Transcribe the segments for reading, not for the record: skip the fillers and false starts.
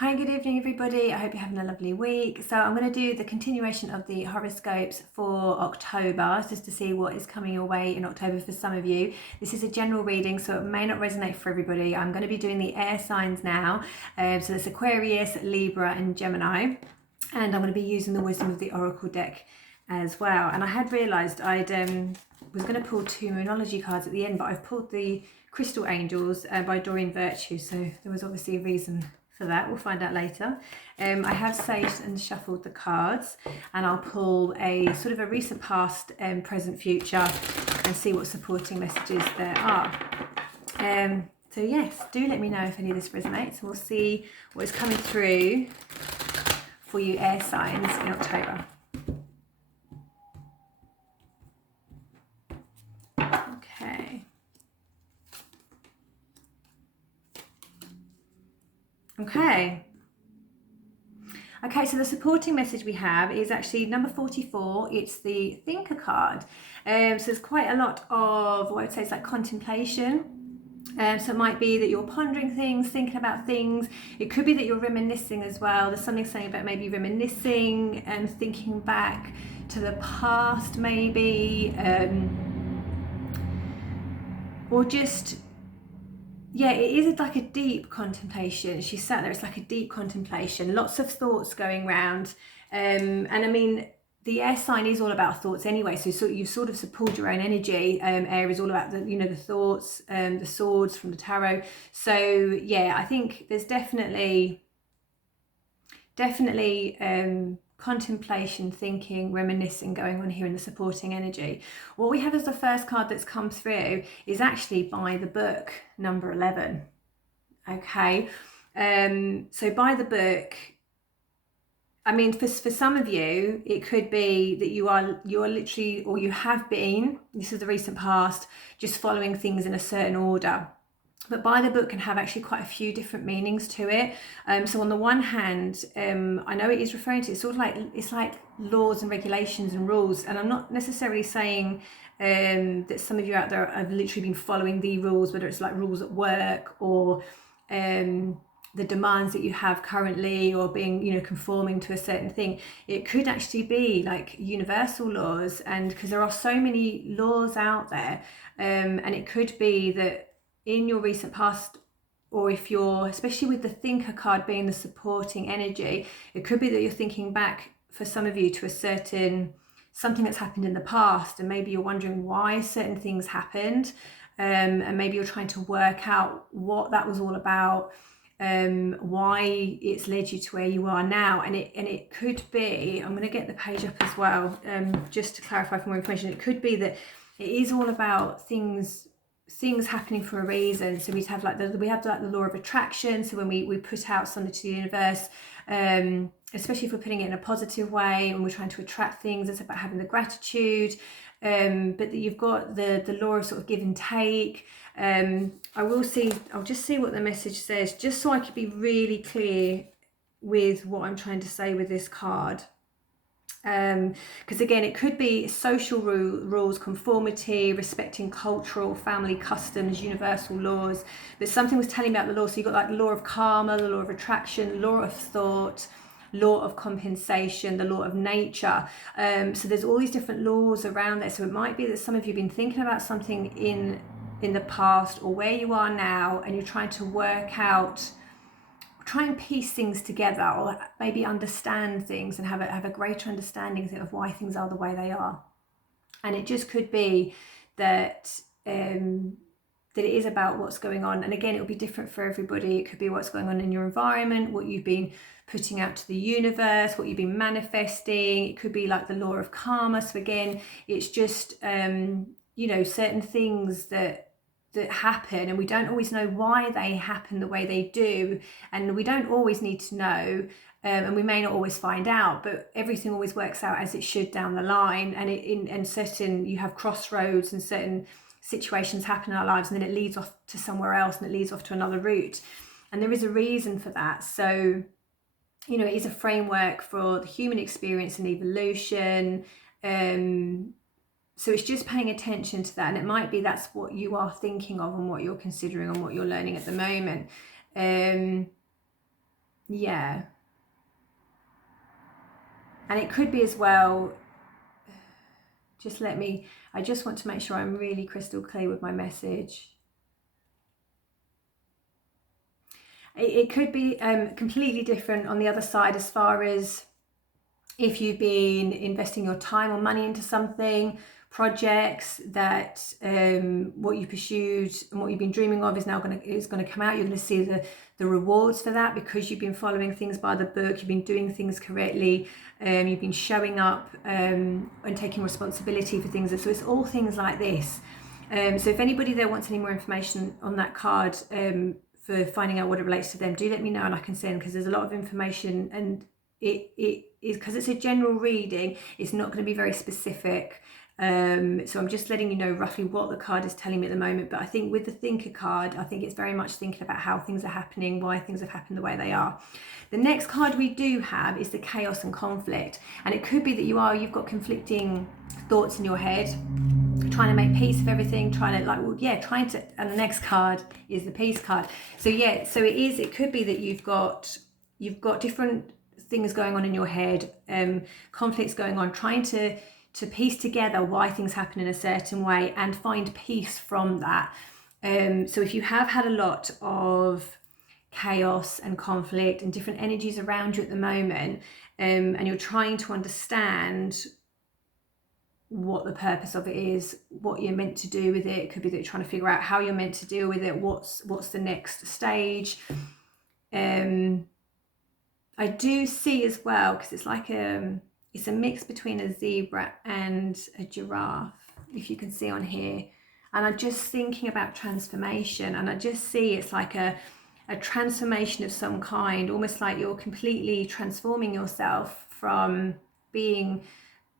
Hi, good evening everybody. I hope you're having a lovely week. So I'm going to do the continuation of the horoscopes for October, just to see what is coming your way in October for some of you. This is a general reading, so it may not resonate for everybody. I'm going to be doing the air signs now. So it's Aquarius, Libra and Gemini. And I'm going to be using the Wisdom of the Oracle deck as well. And I had realised I'd was going to pull two Moonology cards at the end, but I've pulled the Crystal Angels by Doreen Virtue, so there was obviously a reason for that. We'll find out later. I have saved and shuffled the cards, and I'll pull a sort of a recent, past, present, future, and see what supporting messages there are. So yes, do let me know if any of this resonates. We'll see what is coming through for you air signs in October. Okay, so the supporting message we have is actually number 44. It's the Thinker card. So there's quite a lot of what I'd say is like contemplation. So it might be that you're pondering things, thinking about things. It could be that you're reminiscing as well. There's something saying about maybe reminiscing and thinking back to the past maybe, or just, yeah, it is like a deep contemplation. She sat there, it's like a deep contemplation, lots of thoughts going round. And I mean, the air sign is all about thoughts anyway, so you've sort of pulled your own energy. Air is all about the thoughts, the swords from the tarot. So yeah, I think there's definitely contemplation, thinking, reminiscing going on here in the supporting energy. What we have as the first card that's come through is actually by the book, number 11. Okay, so by the book, I mean, for some of you, it could be that you are literally, or you have been, this is the recent past, just following things in a certain order. But by the book can have actually quite a few different meanings to it. So on the one hand, I know it is referring to, it's sort of like, it's like laws and regulations and rules. And I'm not necessarily saying that some of you out there have literally been following the rules, whether it's like rules at work or the demands that you have currently, or being, conforming to a certain thing. It could actually be like universal laws, and because there are so many laws out there, and it could be that in your recent past, or if you're, especially with the Thinker card being the supporting energy, it could be that you're thinking back, for some of you, to something that's happened in the past, and maybe you're wondering why certain things happened, and maybe you're trying to work out what that was all about, why it's led you to where you are now. And it could be, I'm going to get the page up as well, just to clarify for more information. It could be that it is all about things happening for a reason. So we have like the law of attraction. So when we put out something to the universe, especially if we're putting it in a positive way, when we're trying to attract things, it's about having the gratitude. But that you've got the law of sort of give and take. I'll just see what the message says, just so I could be really clear with what I'm trying to say with this card. Because again, it could be social rules, conformity, respecting cultural, family customs, universal laws. But something was telling me about the law. So you've got like the law of karma, the law of attraction, law of thought, law of compensation, the law of nature. So there's all these different laws around there. So it might be that some of you have been thinking about something in the past, or where you are now, and you're trying to work out, try and piece things together, or maybe understand things and have a greater understanding of why things are the way they are. And it just could be that that it is about what's going on. And again, it'll be different for everybody. It could be what's going on in your environment, what you've been putting out to the universe, what you've been manifesting. It could be like the law of karma. So again, it's just certain things that happen, and we don't always know why they happen the way they do, and we don't always need to know, and we may not always find out, but everything always works out as it should down the line. And you have crossroads, and certain situations happen in our lives, and then it leads off to somewhere else, and it leads off to another route, and there is a reason for that. So it is a framework for the human experience and evolution. So it's just paying attention to that, and it might be that's what you are thinking of, and what you're considering, and what you're learning at the moment. Yeah. And it could be as well, I just want to make sure I'm really crystal clear with my message. It could be completely different on the other side, as far as if you've been investing your time or money into something, projects that what you pursued and what you've been dreaming of is now going to come out. You're going to see the rewards for that, because you've been following things by the book, you've been doing things correctly, you've been showing up and taking responsibility for things. So it's all things like this. So if anybody there wants any more information on that card, for finding out what it relates to them, do let me know and I can send, because there's a lot of information, and it is, because it's a general reading, it's not going to be very specific. So I'm just letting you know roughly what the card is telling me at the moment. But I think with the Thinker card, I think it's very much thinking about how things are happening, why things have happened the way they are. The next card we do have is the Chaos and Conflict, and it could be that you've got conflicting thoughts in your head, trying to make peace of everything, and the next card is the Peace card. So it could be that you've got different things going on in your head, conflicts going on, trying to piece together why things happen in a certain way and find peace from that. So if you have had a lot of chaos and conflict and different energies around you at the moment, and you're trying to understand what the purpose of it is, what you're meant to do with it. It could be that you're trying to figure out how you're meant to deal with it, what's the next stage. I do see as well, because it's like it's a mix between a zebra and a giraffe, if you can see on here. And I'm just thinking about transformation, and I just see it's like a transformation of some kind, almost like you're completely transforming yourself from being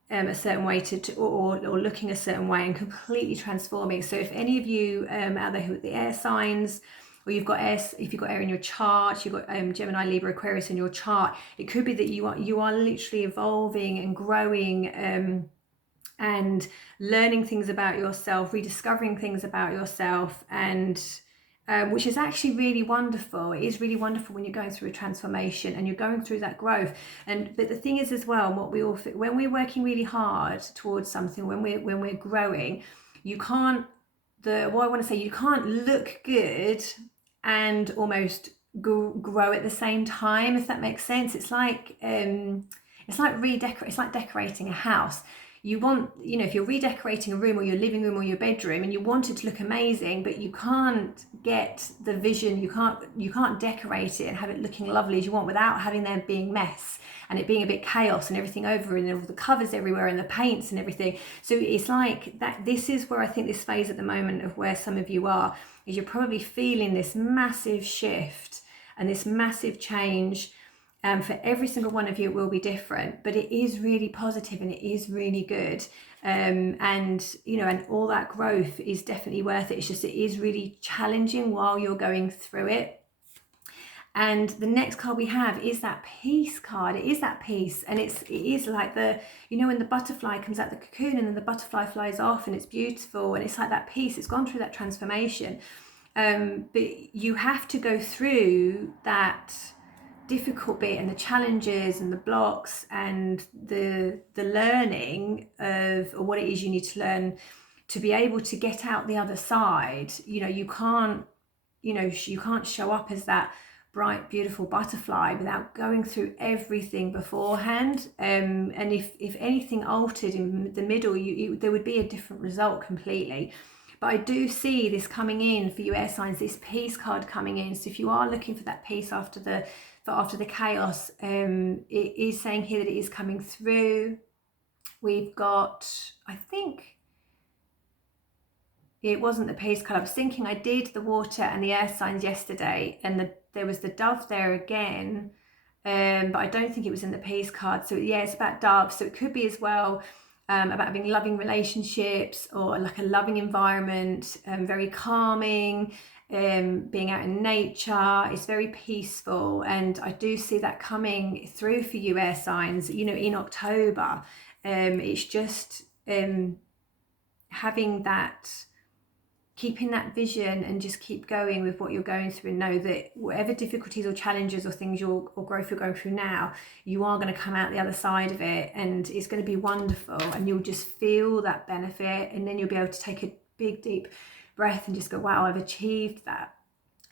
a certain way or looking a certain way, and completely transforming. So if any of you out there who are the air signs, or you've got air, if you've got air in your chart, you've got Gemini, Libra, Aquarius in your chart, it could be that you are literally evolving and growing and learning things about yourself, rediscovering things about yourself, and which is actually really wonderful. It is really wonderful when you're going through a transformation and you're going through that growth. But the thing is as well, when we're working really hard towards something, when we're growing, you can't look good and almost grow at the same time, if that makes sense. It's like decorating a house. You want, if you're redecorating a room or your living room or your bedroom, and you want it to look amazing, but you can't get the vision, you can't decorate it and have it looking lovely as you want without having there being mess and it being a bit chaos and everything over, and all the covers everywhere and the paints and everything. So it's like that. This is where I think this phase at the moment of where some of you are, is you're probably feeling this massive shift and this massive change. For every single one of you, it will be different, but it is really positive and it is really good. And all that growth is definitely worth it. It's just, it is really challenging while you're going through it. And the next card we have is that Peace card. It is that peace, and it is like when the butterfly comes out the cocoon and then the butterfly flies off, and it's beautiful, and it's like that peace. It's gone through that transformation, but you have to go through that difficult bit and the challenges and the blocks and the learning of what it is you need to learn to be able to get out the other side. You can't show up as that bright, beautiful butterfly without going through everything beforehand. And if anything altered in the middle, there would be a different result completely. But I do see this coming in for you air signs, this peace card coming in. So if you are looking for that peace after the chaos, it is saying here that it is coming through. We've got, I think it wasn't the peace card. I was thinking I did the water and the air signs yesterday, and there was the dove there again, but I don't think it was in the peace card. So yeah, it's about doves. So it could be as well about having loving relationships, or like a loving environment, very calming, being out in nature. It's very peaceful, and I do see that coming through for you air signs, in October. It's just having that keeping that vision and just keep going with what you're going through, and know that whatever difficulties or challenges or things or growth you're going through now, you are going to come out the other side of it, and it's going to be wonderful, and you'll just feel that benefit, and then you'll be able to take a big deep breath and just go, wow, I've achieved that.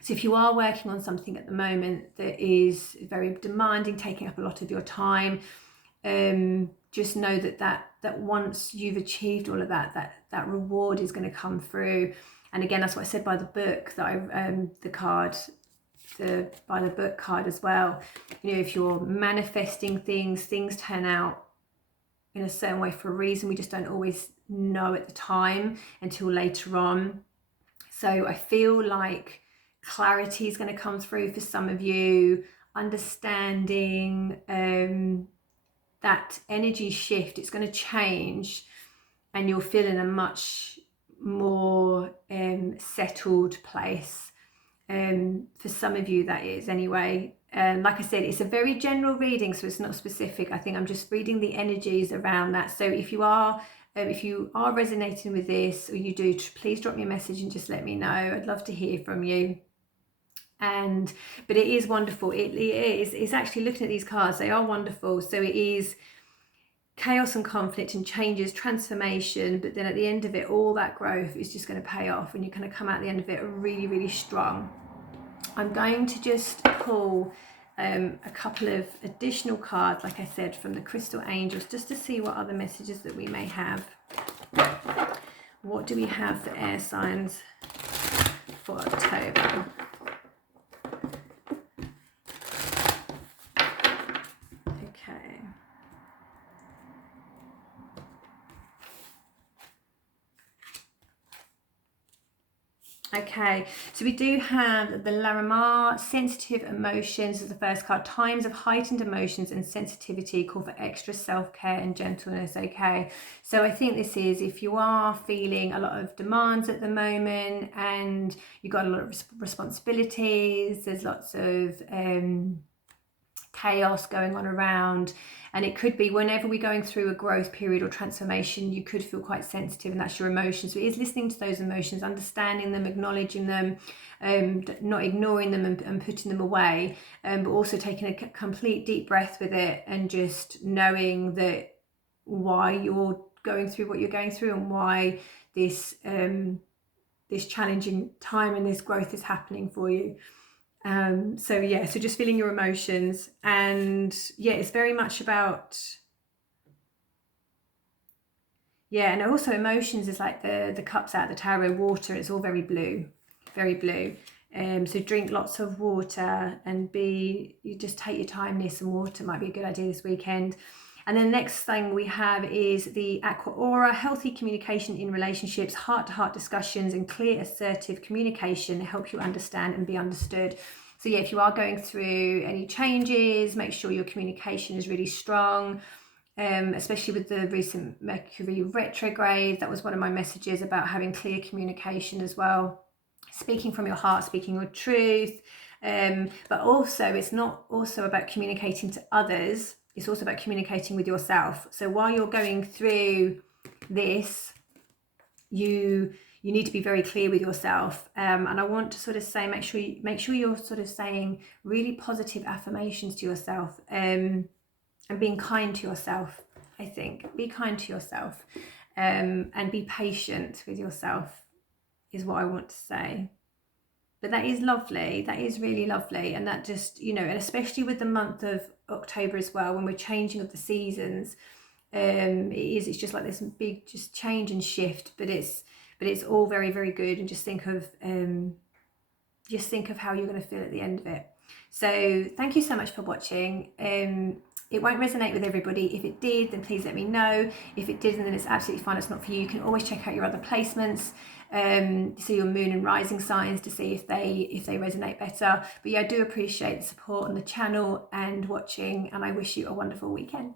So if you are working on something at the moment that is very demanding, taking up a lot of your time, just know that once you've achieved all of that reward is going to come through. And again, that's what I said by the book, that I by the book card as well. You know, if you're manifesting things turn out in a certain way for a reason. We just don't always know at the time until later on. So I feel like clarity is going to come through for some of you, understanding that energy shift. It's going to change, and you'll feel in a much more settled place. For some of you, that is anyway. Like I said, it's a very general reading, so it's not specific. I think I'm just reading the energies around that. So if you are resonating with this, or you do, please drop me a message and just let me know. I'd love to hear from you. But it is wonderful. It's actually, looking at these cards, they are wonderful. So it is chaos and conflict and changes, transformation, but then at the end of it, all that growth is just going to pay off, and you're going to come out the end of it really, really strong. I'm going to just pull a couple of additional cards, like I said, from the Crystal Angels, just to see what other messages that we may have. What do we have for air signs for October? Okay, so we do have the Larimar, sensitive emotions as the first card. Times of heightened emotions and sensitivity call for extra self-care and gentleness. Okay, so I think this is, if you are feeling a lot of demands at the moment and you've got a lot of responsibilities, there's lots of chaos going on around, and it could be whenever we're going through a growth period or transformation, you could feel quite sensitive, and that's your emotions. So it is listening to those emotions, understanding them, acknowledging them, not ignoring them and putting them away, but also taking a complete deep breath with it, and just knowing that why you're going through what you're going through, and why this this challenging time and this growth is happening for you. So yeah, so just feeling your emotions, and yeah, it's very much about, yeah, and also emotions is like the cups out of the tarot, water, it's all very blue, very blue. So drink lots of water, and you just take your time near some water, might be a good idea this weekend. And then the next thing we have is the Aqua Aura, healthy communication in relationships, heart-to-heart discussions, and clear, assertive communication help you understand and be understood. So yeah, if you are going through any changes, make sure your communication is really strong, especially with the recent Mercury retrograde. That was one of my messages, about having clear communication as well. Speaking from your heart, speaking your truth. But also, it's not also about communicating to others, it's also about communicating with yourself. So while you're going through this, you need to be very clear with yourself, and I want to sort of say, make sure you're sort of saying really positive affirmations to yourself, and being kind to yourself. I think be kind to yourself, and be patient with yourself is what I want to say. But that is lovely, that is really lovely, and that just, you know, and especially with the month of October as well, when we're changing of the seasons, it's just like this big just change and shift, but it's all very, very good. And just think of how you're going to feel at the end of it. So thank you so much for watching. It won't resonate with everybody. If it did, then please let me know. If it didn't, then it's absolutely fine, it's not for you. You can always check out your other placements, see your moon and rising signs to see if they resonate better. But yeah, I do appreciate the support on the channel and watching, and I wish you a wonderful weekend.